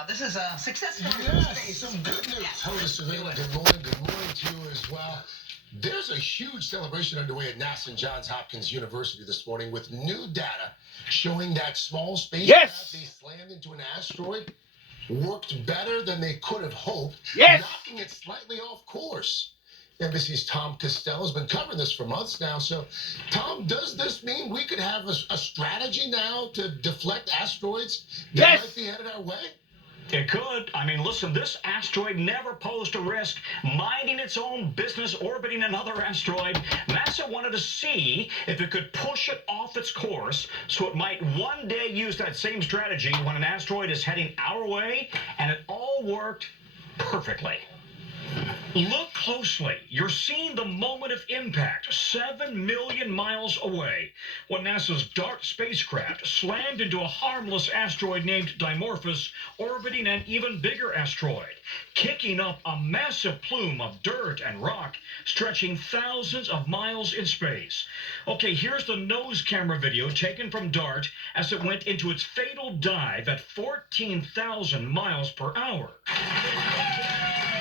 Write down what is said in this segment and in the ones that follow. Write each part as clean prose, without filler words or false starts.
now. This is a success story. Yes, some good news. Hello, Savannah. Good morning. Good morning to you as well. There's a huge celebration underway at NASA and Johns Hopkins University this morning with new data showing that small spacecraft they slammed into an asteroid worked better than they could have hoped, knocking it slightly off course. NBC's Tom Costello has been covering this for months now. So, Tom, does this mean we could have a strategy now to deflect asteroids that might be headed our way? It could. I mean, listen, this asteroid never posed a risk, minding its own business, orbiting another asteroid. NASA wanted to see if it could push it off its course so it might one day use that same strategy when an asteroid is heading our way, and it all worked perfectly. Look closely. You're seeing the moment of impact 7 million miles away when NASA's DART spacecraft slammed into a harmless asteroid named Dimorphos, orbiting an even bigger asteroid, kicking up a massive plume of dirt and rock stretching thousands of miles in space. Okay, here's the nose camera video taken from DART as it went into its fatal dive at 14,000 miles per hour.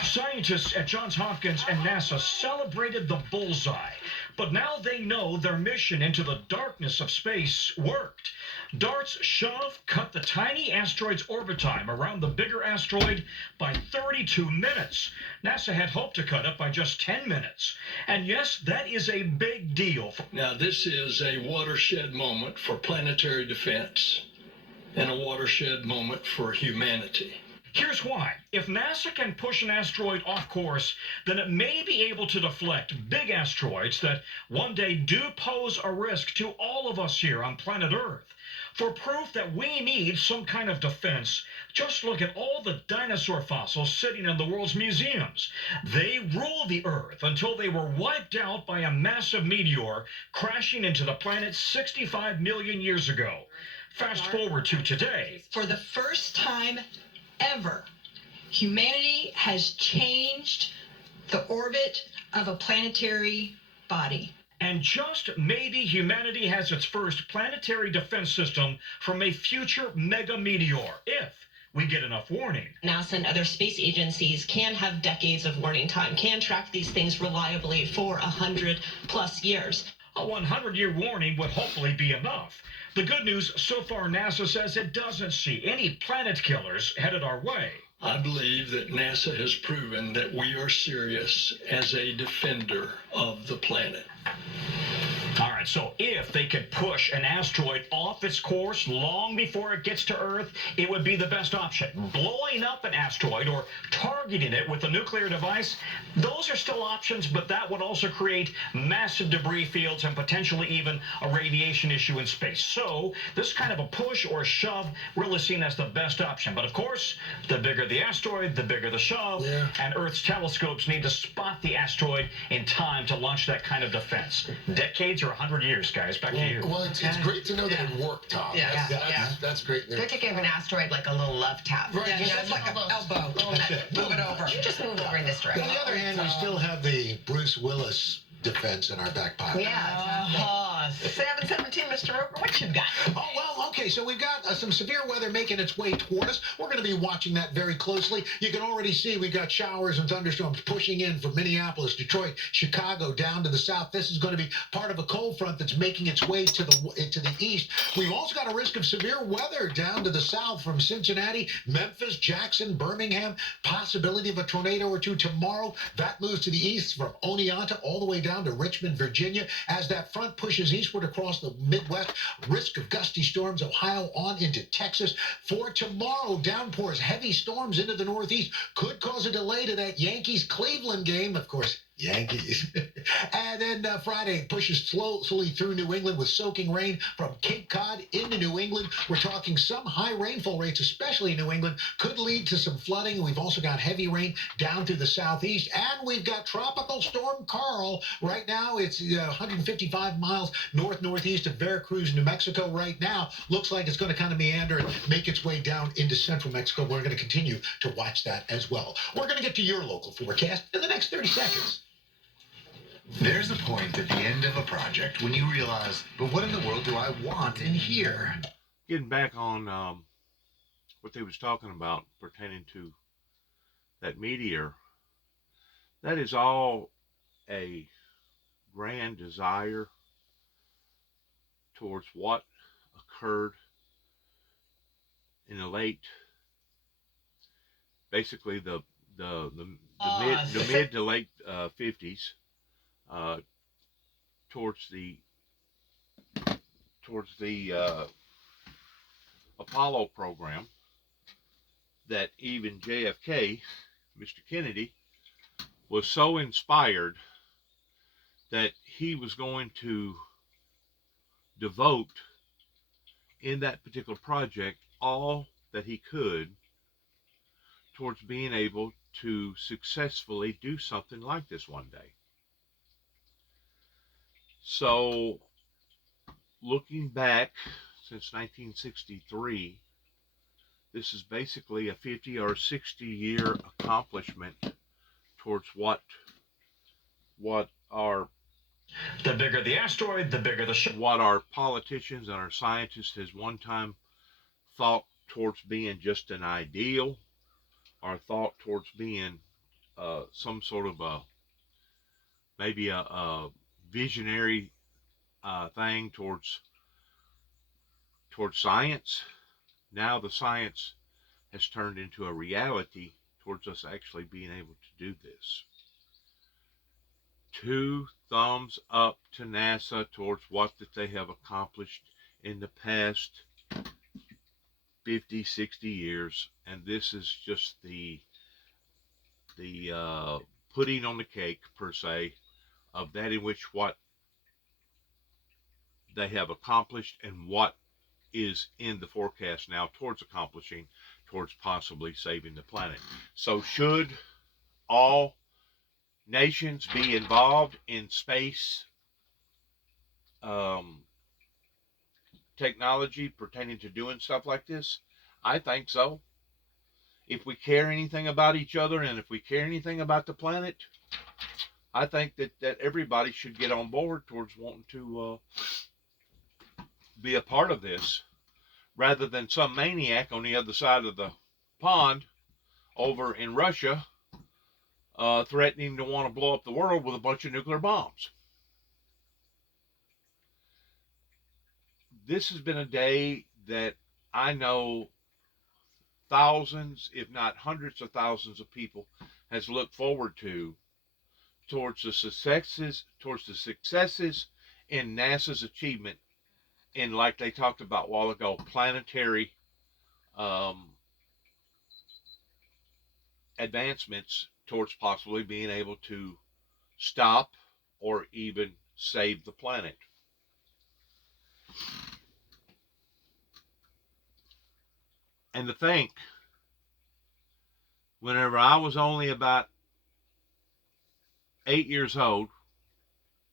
Scientists at Johns Hopkins and NASA celebrated the bullseye, but now they know their mission into the darkness of space worked. DART's shove cut the tiny asteroid's orbit time around the bigger asteroid by 32 minutes. NASA had hoped to cut it by just 10 minutes. And yes, that is a big deal. Now, this is a watershed moment for planetary defense and a watershed moment for humanity. Here's why. If NASA can push an asteroid off course, then it may be able to deflect big asteroids that one day do pose a risk to all of us here on planet Earth. For proof that we need some kind of defense, just look at all the dinosaur fossils sitting in the world's museums. They ruled the Earth until they were wiped out by a massive meteor crashing into the planet 65 million years ago. Fast forward to today. For the first time ever, humanity has changed the orbit of a planetary body. And just maybe humanity has its first planetary defense system from a future mega meteor, if we get enough warning. NASA and other space agencies can have decades of warning time, can track these things reliably for 100+ years. A 100-year warning would hopefully be enough. The good news, so far NASA says it doesn't see any planet killers headed our way. I believe that NASA has proven that we are serious as a defender of the planet. All right, so if they could push an asteroid off its course long before it gets to Earth, it would be the best option. Blowing up an asteroid or targeting it with a nuclear device, those are still options, but that would also create massive debris fields and potentially even a radiation issue in space. So this kind of a push or a shove really seen as the best option. But of course, the bigger the asteroid, the bigger the shove, and Earth's telescopes need to spot the asteroid in time to launch that kind of defense. Decades or 100 years, guys. Back to you. Well, it's great to know that it worked, Tom. That's great news. They're taking an asteroid like a little love tap. Right. You know, it's like an elbow. Move it over. You just move over in this direction. On the other hand, we still have the Bruce Willis defense in our back pocket. Yeah. 717, Mr. Roper, what you got? Oh, well, okay, so we've got some severe weather making its way toward us. We're going to be watching that very closely. You can already see we've got showers and thunderstorms pushing in from Minneapolis, Detroit, Chicago, down to the south. This is going to be part of a cold front that's making its way to the east. We've also got a risk of severe weather down to the south from Cincinnati, Memphis, Jackson, Birmingham. Possibility of a tornado or two tomorrow. That moves to the east from Oneonta all the way down to Richmond, Virginia. As that front pushes eastward across the Midwest, risk of gusty storms, Ohio on into Texas. For tomorrow, downpours, heavy storms into the northeast could cause a delay to that Yankees-Cleveland game. Of course, Yankees. And then Friday pushes slowly through New England with soaking rain from Cape Cod into New England. We're talking some high rainfall rates, especially in New England, could lead to some flooding. We've also got heavy rain down through the southeast, and we've got Tropical Storm Carl. Right now, it's 155 miles northeast of Veracruz, New Mexico. Right now, looks like it's going to kind of meander and make its way down into central Mexico. We're going to continue to watch that as well. We're going to get to your local forecast in the next 30 seconds. There's a point at the end of a project when you realize, but what in the world do I want in here? Getting back on what they was talking about pertaining to that meteor, that is all a grand desire towards what occurred in the late, basically the mid to late 50s, towards the Apollo program, that even JFK, Mr. Kennedy, was so inspired that he was going to devote in that particular project all that he could towards being able to successfully do something like this one day. So, looking back since 1963, this is basically a 50 or 60 year accomplishment towards what our The bigger the asteroid, the bigger the show. what our politicians and our scientists has one time thought towards being just an ideal, or thought towards being some sort of maybe a visionary thing towards science. Now the science has turned into a reality towards us actually being able to do this. 2 thumbs up to NASA towards what that they have accomplished in the past 50, 60 years, and this is just the putting on the cake, per se, of that in which what they have accomplished and what is in the forecast now towards accomplishing, towards possibly saving the planet. So should all nations be involved in space technology pertaining to doing stuff like this? I think so. If we care anything about each other, and if we care anything about the planet, I think that everybody should get on board towards wanting to be a part of this, rather than some maniac on the other side of the pond over in Russia threatening to want to blow up the world with a bunch of nuclear bombs. This has been a day that I know thousands, if not hundreds of thousands of people has looked forward to, towards the successes in NASA's achievement in, like they talked about a while ago, planetary advancements towards possibly being able to stop or even save the planet. And to think, whenever I was only about 8 years old,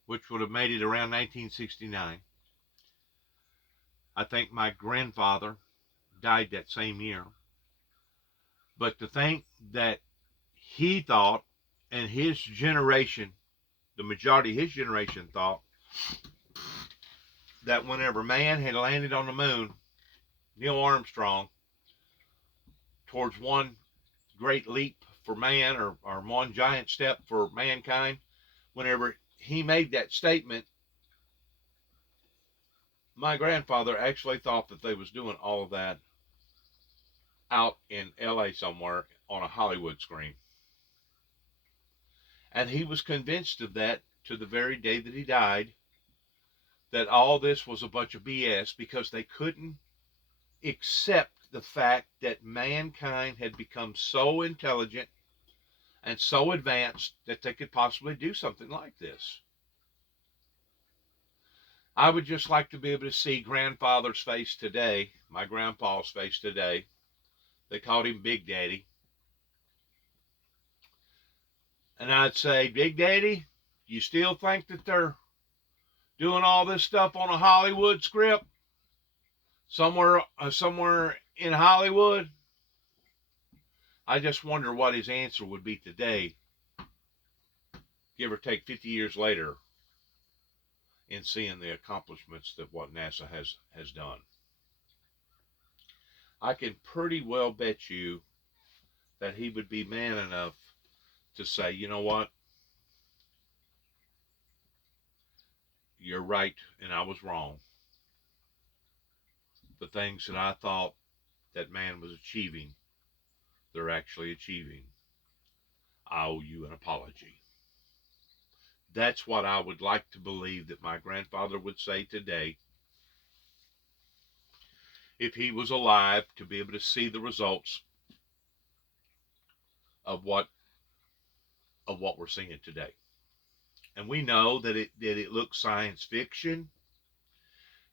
which would have made it around 1969, I think my grandfather died that same year. But to think that he thought, and his generation, the majority of his generation thought, that whenever man had landed on the moon, Neil Armstrong, towards one great leap for man, or one giant step for mankind, whenever he made that statement, my grandfather actually thought that they was doing all of that out in LA somewhere on a Hollywood screen. And he was convinced of that to the very day that he died, that all this was a bunch of BS, because they couldn't accept the fact that mankind had become so intelligent and so advanced that they could possibly do something like this. I would just like to be able to see grandfather's face today, my grandpa's face today. They called him Big Daddy. And I'd say, Big Daddy, you still think that they're doing all this stuff on a Hollywood script? Somewhere in Hollywood? I just wonder what his answer would be today, give or take 50 years later, in seeing the accomplishments that what NASA has done. I can pretty well bet you that he would be man enough to say, you know what? You're right, and I was wrong. The things that I thought that man was achieving, they're actually achieving. I owe you an apology. That's what I would like to believe that my grandfather would say today if he was alive, to be able to see the results of what we're seeing today. And we know that it looks science fiction,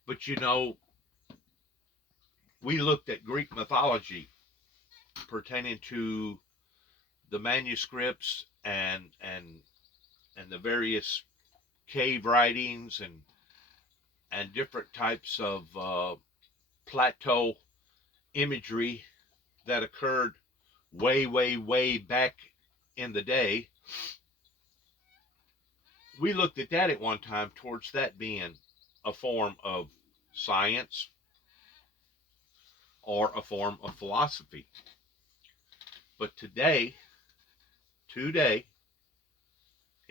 but you know, we looked at Greek mythology pertaining to the manuscripts and the various cave writings and different types of plateau imagery that occurred way back in the day. We looked at that at one time towards that being a form of science or a form of philosophy. But today, in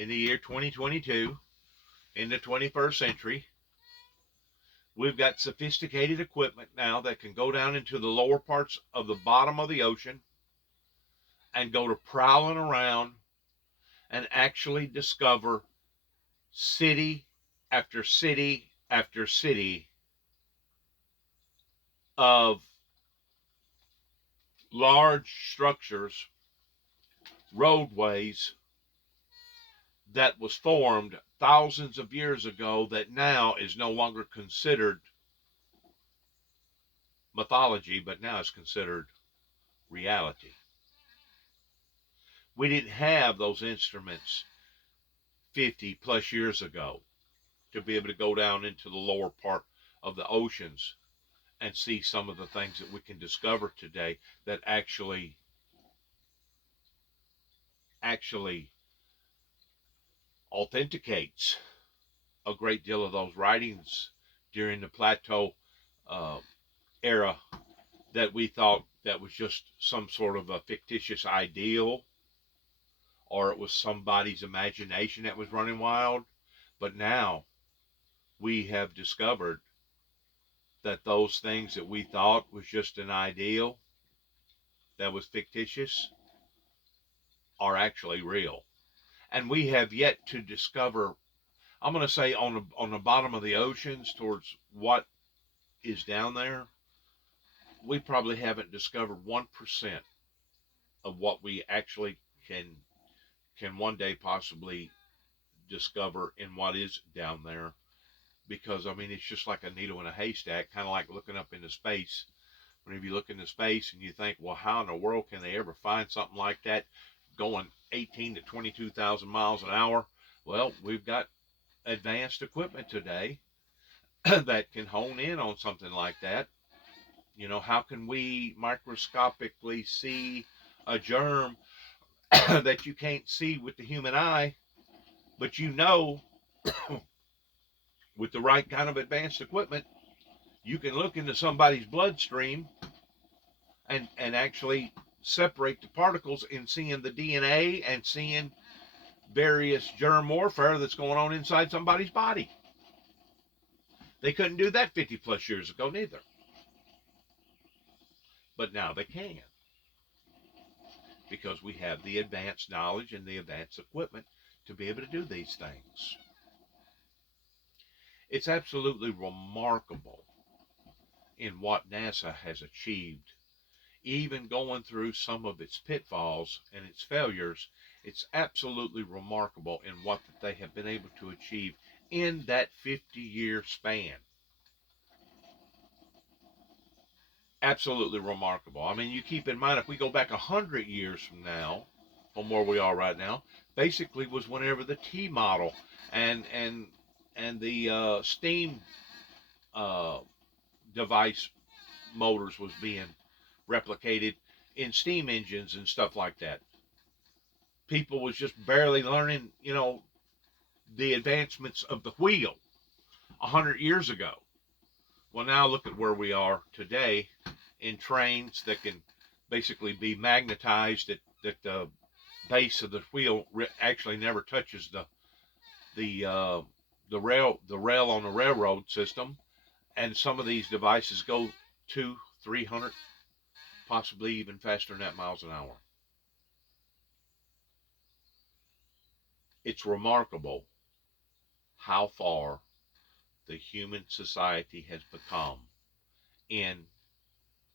the year 2022, in the 21st century, we've got sophisticated equipment now that can go down into the lower parts of the bottom of the ocean and go to prowling around and actually discover city after city after city of large structures, roadways that was formed thousands of years ago that now is no longer considered mythology, but now is considered reality. We didn't have those instruments 50 plus years ago to be able to go down into the lower part of the oceans and see some of the things that we can discover today that actually authenticates a great deal of those writings during the plateau era that we thought that was just some sort of a fictitious ideal, or it was somebody's imagination that was running wild. But now we have discovered that those things that we thought was just an ideal that was fictitious are actually real. And we have yet to discover, I'm going to say on the bottom of the oceans towards what is down there, we probably haven't discovered 1% of what we actually can one day possibly discover in what is down there. Because, I mean, it's just like a needle in a haystack, kind of like looking up into space. Whenever you look into space and you think, well, how in the world can they ever find something like that going 18 to 22,000 miles an hour? Well, we've got advanced equipment today that can hone in on something like that. You know, how can we microscopically see a germ that you can't see with the human eye, but you know, with the right kind of advanced equipment, you can look into somebody's bloodstream and actually separate the particles in seeing the DNA and seeing various germ warfare that's going on inside somebody's body. They couldn't do that 50 plus years ago neither. But now they can, because we have the advanced knowledge and the advanced equipment to be able to do these things. It's absolutely remarkable in what NASA has achieved, even going through some of its pitfalls and its failures. It's absolutely remarkable in what they have been able to achieve in that 50-year span. Absolutely remarkable. I mean, you keep in mind, if we go back 100 years from now, from where we are right now, basically was whenever the T model and the steam device motors was being replicated in steam engines and stuff like that. People was just barely learning, you know, the advancements of the wheel 100 years ago. Well, now look at where we are today in trains that can basically be magnetized at the base of the wheel actually never touches the rail on the railroad system, and some of these devices go 200-300, possibly even faster than that miles an hour. It's remarkable how far the human society has become in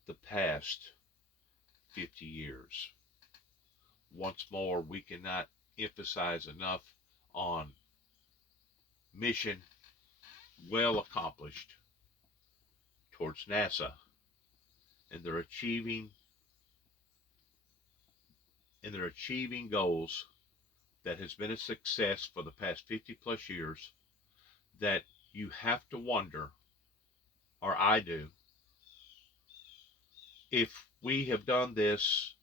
the past 50 years. Once more, we cannot emphasize enough on mission well accomplished towards NASA, and they're achieving goals that has been a success for the past 50 plus years, that you have to wonder, or I do, if we have done this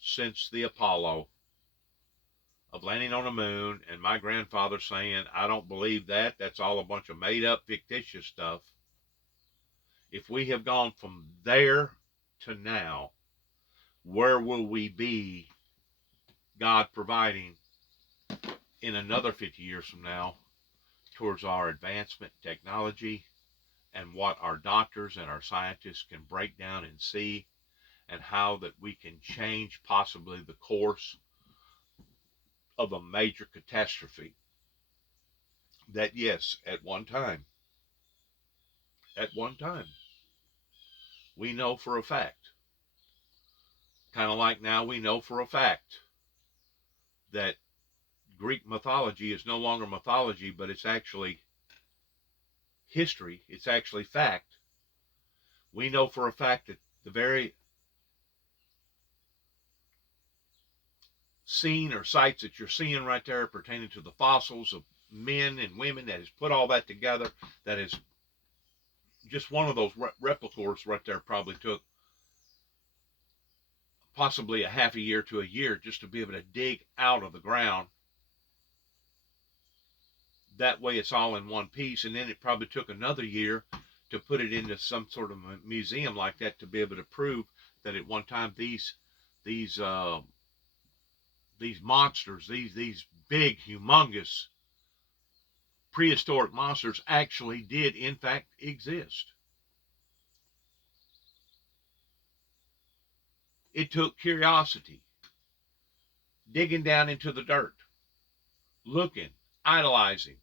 since the Apollo of landing on the moon, and my grandfather saying, I don't believe that, that's all a bunch of made up fictitious stuff. If we have gone from there to now, where will we be, God providing, in another 50 years from now, towards our advancement in technology and what our doctors and our scientists can break down and see, and how that we can change possibly the course of a major catastrophe that, yes, at one time, we know for a fact, kind of like now we know for a fact that Greek mythology is no longer mythology, but it's actually history, it's actually fact. We know for a fact that the very scene or sites that you're seeing right there pertaining to the fossils of men and women that has put all that together, that is just one of those replicors right there probably took possibly a half a year to a year just to be able to dig out of the ground. That way it's all in one piece, and then it probably took another year to put it into some sort of a museum like that to be able to prove that at one time these monsters, these big, humongous, prehistoric monsters actually did in fact exist. It took curiosity, digging down into the dirt, looking, idolizing,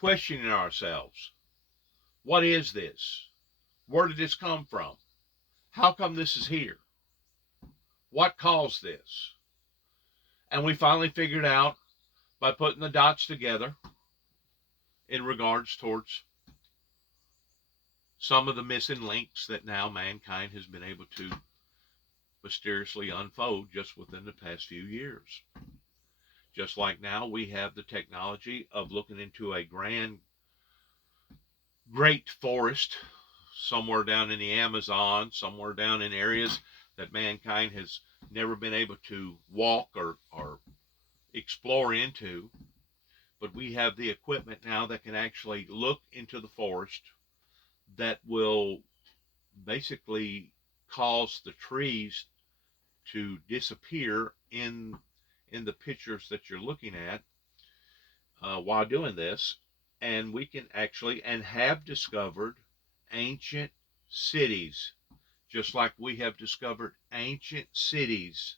questioning ourselves. What is this? Where did this come from? How come this is here? What caused this? And we finally figured out by putting the dots together in regards towards some of the missing links that now mankind has been able to mysteriously unfold just within the past few years. Just like now we have the technology of looking into a great forest somewhere down in the Amazon, somewhere down in areas that mankind has never been able to walk or explore into. But we have the equipment now that can actually look into the forest that will basically cause the trees to disappear in the pictures that you're looking at while doing this. And we can actually, and have discovered, ancient cities, just like we have discovered ancient cities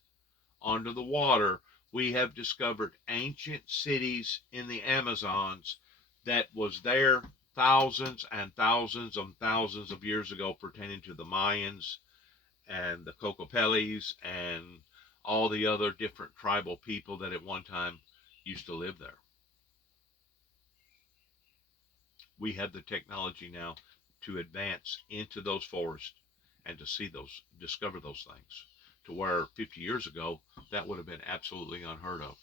under the water. We have discovered ancient cities in the Amazons that was there thousands and thousands and thousands of years ago, pertaining to the Mayans and the Cocopeles and all the other different tribal people that at one time used to live there. We have the technology now to advance into those forests and to see those, discover those things, to where 50 years ago that would have been absolutely unheard of.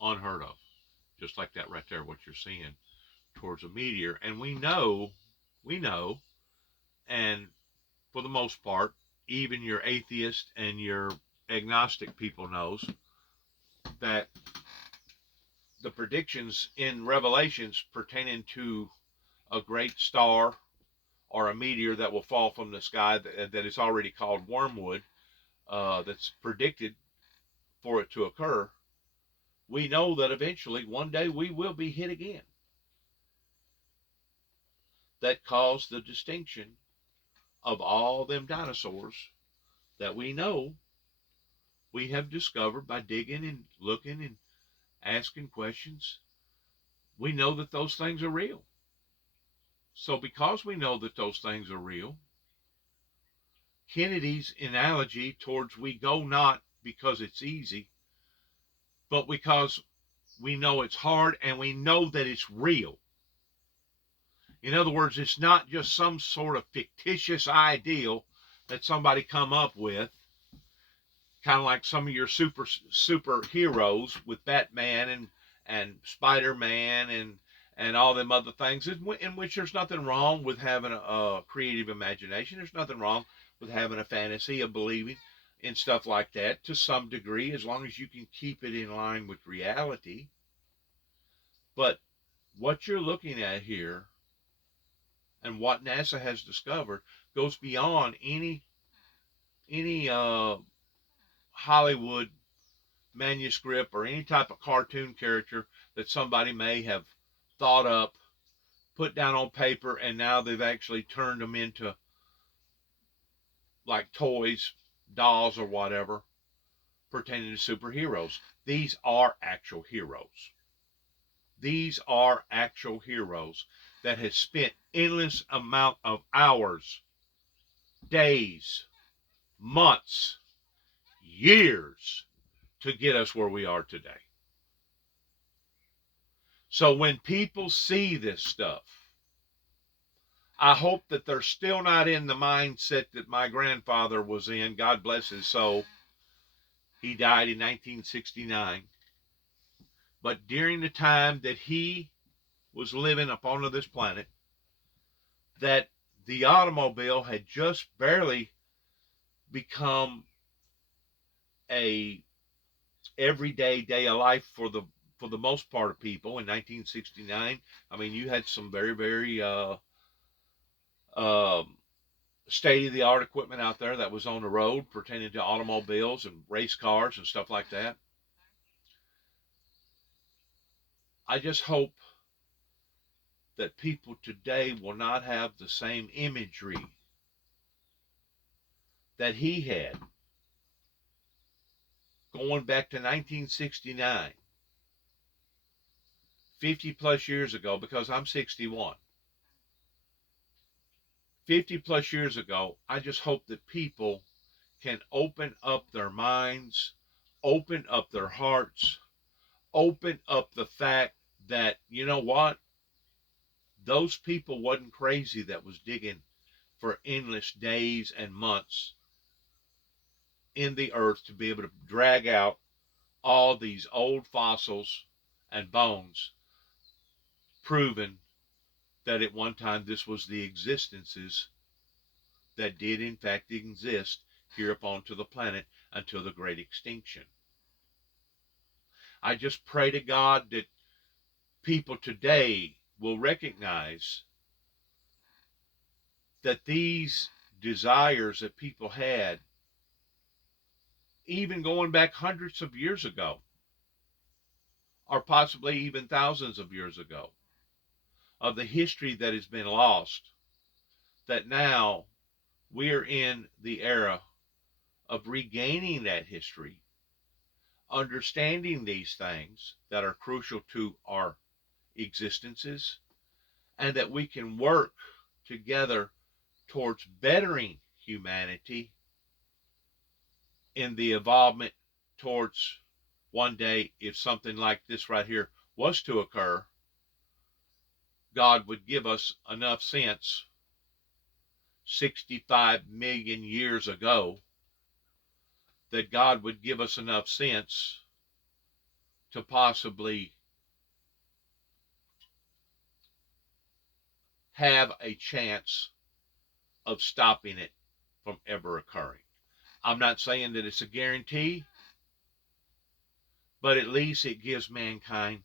Unheard of. Just like that right there, what you're seeing towards a meteor. And we know, and for the most part, even your atheist and your agnostic people knows that the predictions in Revelations pertaining to a great star or a meteor that will fall from the sky that is already called wormwood, that's predicted for it to occur, we know that eventually one day we will be hit again. That caused the distinction of all them dinosaurs that we know we have discovered by digging and looking and asking questions. We know that those things are real. So because we know that those things are real, Kennedy's analogy towards we go not because it's easy, but because we know it's hard and we know that it's real. In other words, it's not just some sort of fictitious ideal that somebody come up with, kind of like some of your superheroes with Batman and Spider-Man and all them other things, in which there's nothing wrong with having a creative imagination. There's nothing wrong with having a fantasy of believing in stuff like that to some degree, as long as you can keep it in line with reality. But what you're looking at here and what NASA has discovered goes beyond any Hollywood manuscript or any type of cartoon character that somebody may have thought up, put down on paper, and now they've actually turned them into like toys, dolls, or whatever pertaining to superheroes. These are actual heroes. These are actual heroes that have spent endless amount of hours, days, months, years to get us where we are today. So when people see this stuff, I hope that they're still not in the mindset that my grandfather was in. God bless his soul. He died in 1969. But during the time that he was living upon this planet, that the automobile had just barely become a everyday day of life for the most part of people in 1969. I mean, you had some very, very state-of-the-art equipment out there that was on the road pertaining to automobiles and race cars and stuff like that. I just hope that people today will not have the same imagery that he had going back to 1969, 50 plus years ago, because I'm 61. 50 plus years ago, I just hope that people can open up their minds, open up their hearts, open up the fact that, you know what? Those people wasn't crazy that was digging for endless days and months in the earth to be able to drag out all these old fossils and bones, proving that at one time this was the existences that did in fact exist here upon to the planet until the great extinction. I just pray to God that people today will recognize that these desires that people had, even going back hundreds of years ago, or possibly even thousands of years ago, of the history that has been lost, that now we are in the era of regaining that history, understanding these things that are crucial to our existences, and that we can work together towards bettering humanity in the evolvement towards one day, if something like this right here was to occur, God would give us enough sense 65 million years ago, that God would give us enough sense to possibly have a chance of stopping it from ever occurring. I'm not saying that it's a guarantee, but at least it gives mankind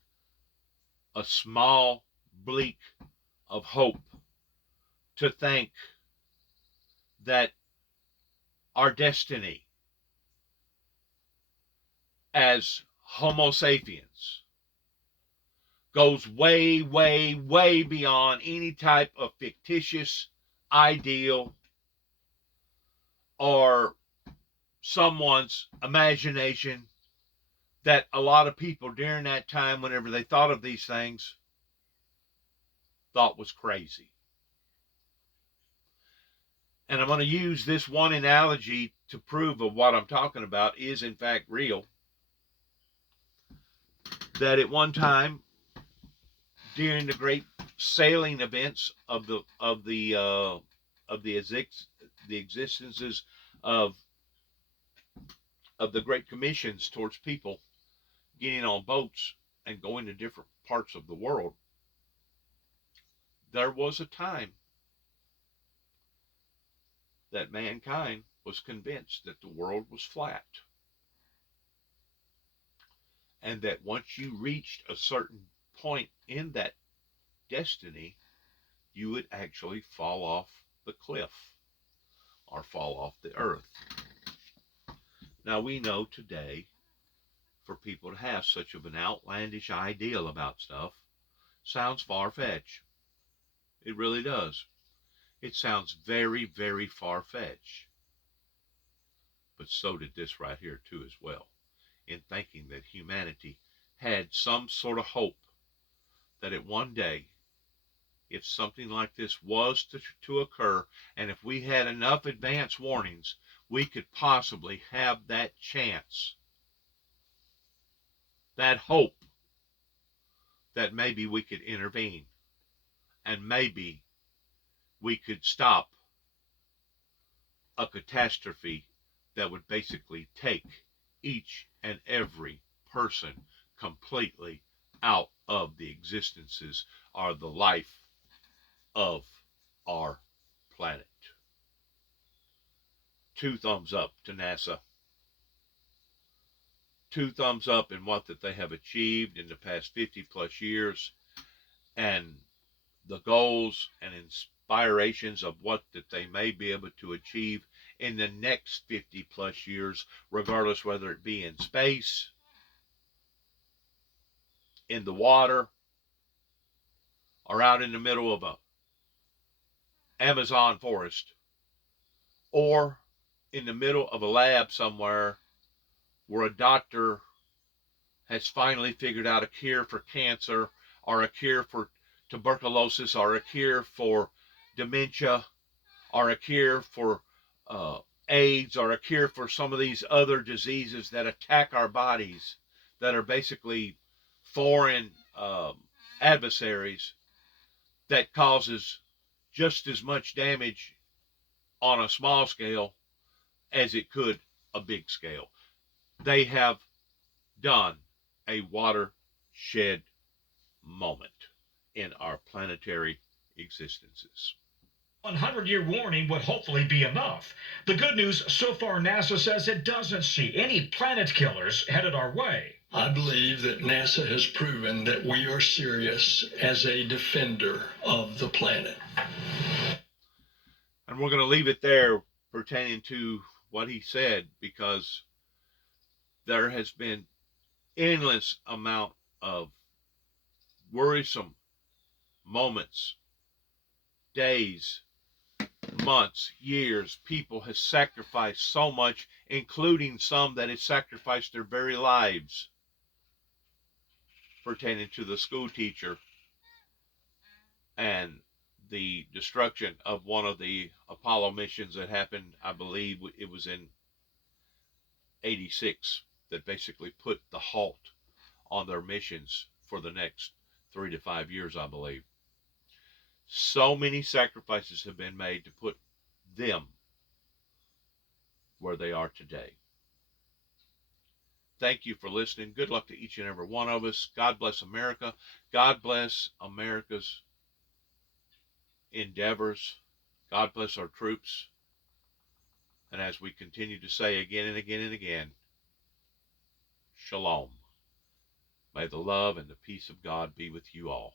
a small bleak of hope to think that our destiny as Homo sapiens goes way, way, way beyond any type of fictitious ideal or someone's imagination that a lot of people during that time, whenever they thought of these things, thought was crazy. And I'm going to use this one analogy to prove of what I'm talking about is in fact real. That at one time, during the great sailing events of the existences of the great commissions towards people getting on boats and going to different parts of the world, there was a time that mankind was convinced that the world was flat. And that once you reached a certain point in that destiny, you would actually fall off the cliff or fall off the earth. Now we know today, for people to have such of an outlandish ideal about stuff, sounds far-fetched. It really does. It sounds very, very far-fetched. But so did this right here too as well, in thinking that humanity had some sort of hope that at one day, if something like this was to occur, and if we had enough advance warnings, we could possibly have that chance, that hope, that maybe we could intervene, and maybe we could stop a catastrophe that would basically take each and every person completely out of the existences or the life of our planet. 2 thumbs up to NASA. 2 thumbs up in what that they have achieved in the past 50 plus years, and the goals and inspirations of what that they may be able to achieve in the next 50 plus years, regardless whether it be in space, in the water, or out in the middle of a Amazon forest, or in the middle of a lab somewhere where a doctor has finally figured out a cure for cancer, or a cure for tuberculosis, or a cure for dementia, or a cure for AIDS, or a cure for some of these other diseases that attack our bodies, that are basically foreign adversaries that causes just as much damage on a small scale as it could a big scale. They have done a watershed moment in our planetary existences. 100-year warning would hopefully be enough. The good news so far, NASA says it doesn't see any planet killers headed our way. I believe that NASA has proven that we are serious as a defender of the planet. And we're going to leave it there pertaining to what he said, because there has been endless amount of worrisome moments, days, months, years. People have sacrificed so much, including some that have sacrificed their very lives, pertaining to the school teacher and the destruction of one of the Apollo missions that happened, I believe it was in 86, that basically put the halt on their missions for the next 3 to 5 years, I believe. So many sacrifices have been made to put them where they are today. Thank you for listening. Good luck to each and every one of us. God bless America. God bless America's endeavors. God bless our troops. And as we continue to say again and again and again, Shalom. May the love and the peace of God be with you all.